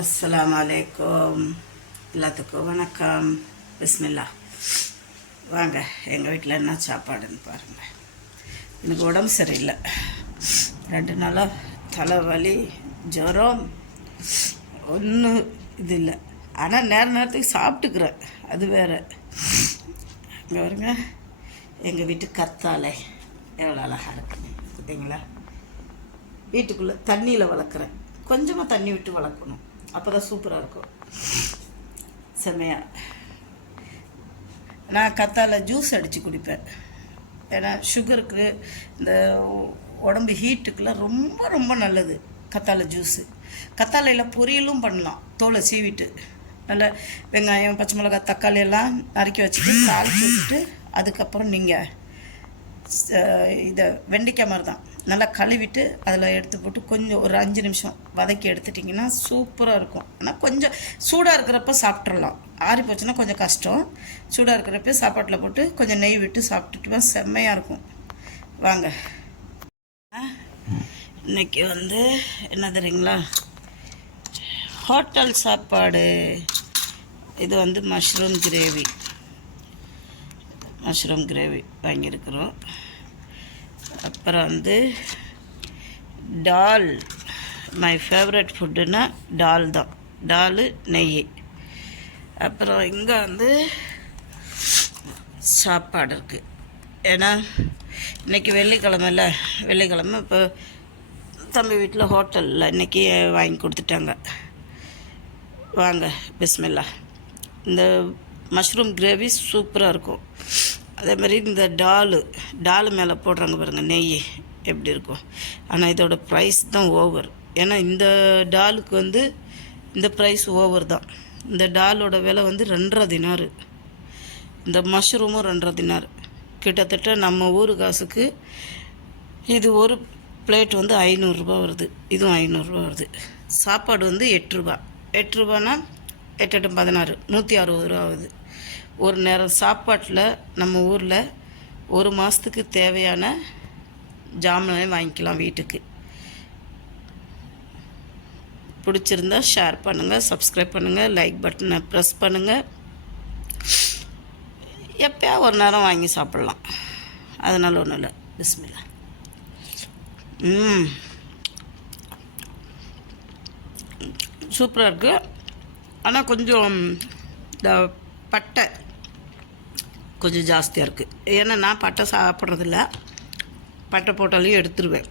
அஸ்ஸலாமு அலைக்கும். எல்லாத்துக்கும் வணக்கம். பிஸ்மில்லா. வாங்க எங்கள் வீட்டில் என்ன சாப்பாடுன்னு பாருங்கள். எனக்கு உடம்பு சரியில்லை, 2 நாளாக தலைவலி, ஜுரம், ஒன்றும் இது இல்லை. ஆனால் நேரத்துக்கு சாப்பிட்டுக்கிறேன், அது வேறு. இங்கே வருங்க, எங்கள் வீட்டு கத்தாழை எவ்வளோ அழகாக இருக்குது பார்த்தீங்களா. வீட்டுக்குள்ளே தண்ணியில் வளர்க்குறேன், கொஞ்சமாக தண்ணி விட்டு வளர்க்கணும், அப்போ தான் சூப்பராக இருக்கும், செம்மையாக. நான் கத்தாழை ஜூஸ் அடித்து குடிப்பேன். ஏன்னா சுகருக்கு, இந்த உடம்பு ஹீட்டுக்கெலாம் ரொம்ப ரொம்ப நல்லது கத்தாழை ஜூஸு. கத்தாழையில் பொரியலும் பண்ணலாம், தோலை சீவிட்டு நல்லா வெங்காயம், பச்சை மிளகாய், தக்காளி எல்லாம் நறுக்கி வச்சுட்டு தாளிச்சு வச்சுட்டு, அதுக்கப்புறம் நீங்கள் இதை வெண்டைக்காய் மாதிரி தான் நல்லா கழுவிட்டு அதில் எடுத்து போட்டு கொஞ்சம் ஒரு 5 நிமிஷம் வதக்கி எடுத்துட்டிங்கன்னா சூப்பராக இருக்கும். ஆனால் கொஞ்சம் சூடாக இருக்கிறப்ப சாப்பிட்றலாம், ஆறி போச்சுன்னா கொஞ்சம் கஷ்டம். சூடாக இருக்கிறப்ப சாப்பாட்டில் போட்டு கொஞ்சம் நெய் விட்டு சாப்பிட்டுட்டு செம்மையாக இருக்கும். வாங்க, இன்றைக்கி என்ன தெரியுங்களா, ஹோட்டல் சாப்பாடு. இது மஷ்ரூம் கிரேவி வாங்கியிருக்கிறோம். அப்புறம் டால், மை ஃபேவரட் ஃபுட்டுன்னா டால் தான், டால் நெய். அப்புறம் இங்கே சாப்பாடு இருக்குது. ஏன்னா இன்றைக்கி வெள்ளிக்கிழமை இப்போ தம்பி வீட்டில் ஹோட்டலில் இன்றைக்கி வாங்கி கொடுத்துட்டாங்க. வாங்க பிஸ்மில்லா. இந்த மஷ்ரூம் கிரேவி சூப்பராக இருக்கும். அதே மாதிரி இந்த டால் மேலே போடுறாங்க பாருங்கள், நெய் எப்படி இருக்கும். ஆனால் இதோட ப்ரைஸ் தான் ஓவர். ஏன்னா இந்த டாலுக்கு இந்த ப்ரைஸ் ஓவர் தான். இந்த டாலோட விலை 2.5 தினார், இந்த மஷ்ரூமும் 2.5 தினார். கிட்டத்தட்ட நம்ம ஊர் காசுக்கு இது ஒரு பிளேட் 500 ரூபா வருது, இதுவும் 500 ரூபா வருது. சாப்பாடு 8 ரூபா. 8 ரூபானா 8 8 16, 160 ரூபா ஆகுது. ஒரு நேரம் சாப்பாட்டில் நம்ம ஊரில் ஒரு மாதத்துக்கு தேவையான ஜாமானே வாங்கிக்கலாம் வீட்டுக்கு. பிடிச்சிருந்தா ஷேர் பண்ணுங்கள், சப்ஸ்கிரைப் பண்ணுங்கள், லைக் பட்டனை ப்ரெஸ் பண்ணுங்கள். எப்போயா ஒரு நேரம் வாங்கி சாப்பிட்லாம், அதனால் ஒன்றும் இல்லை. பிஸ்மில்லா. சூப்பராக இருக்குது. ஆனால் கொஞ்சம் இந்த பட்டை கொஞ்சம் ஜாஸ்தியாக இருக்குது. ஏன்னா நான் பட்டை சாப்பிட்றதில்ல, பட்டை போட்டாலையும் எடுத்துருவேன்.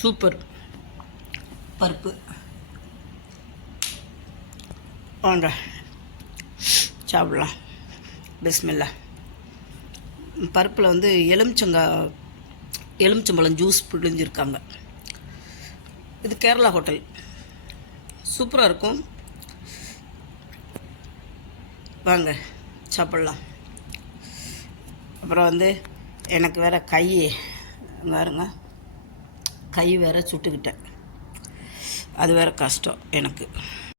சூப்பர். பருப்பு வாங்க சாப்பிடலாம். பிஸ்மில்லா. பருப்பில் எலுமிச்சம்பழம் ஜூஸ் பிழிஞ்சிருக்காங்க. இது கேரளா ஹோட்டல், சூப்பராக இருக்கும். வாங்க சாப்பிட்லாம். அப்புறம் எனக்கு வேறு கை வேறு சுட்டுக்கிட்டேன், அது வேறு கஷ்டம் எனக்கு.